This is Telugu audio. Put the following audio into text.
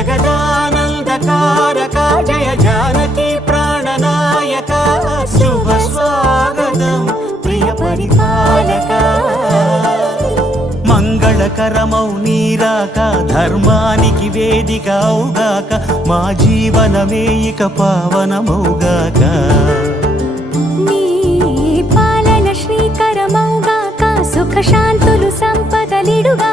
జగదానందకారక జయ జానకి ప్రాణనాయక శుభ స్వాగతం ప్రియ పరిపాలక మంగళకరమౌ నీరాక ధర్మానికి వేదిక అవుగాక మా జీవనమే ఇక పావనమౌగాక నీ పాలన శ్రీకరమౌగాక సుఖ శాంతులు సంపదలిడుగా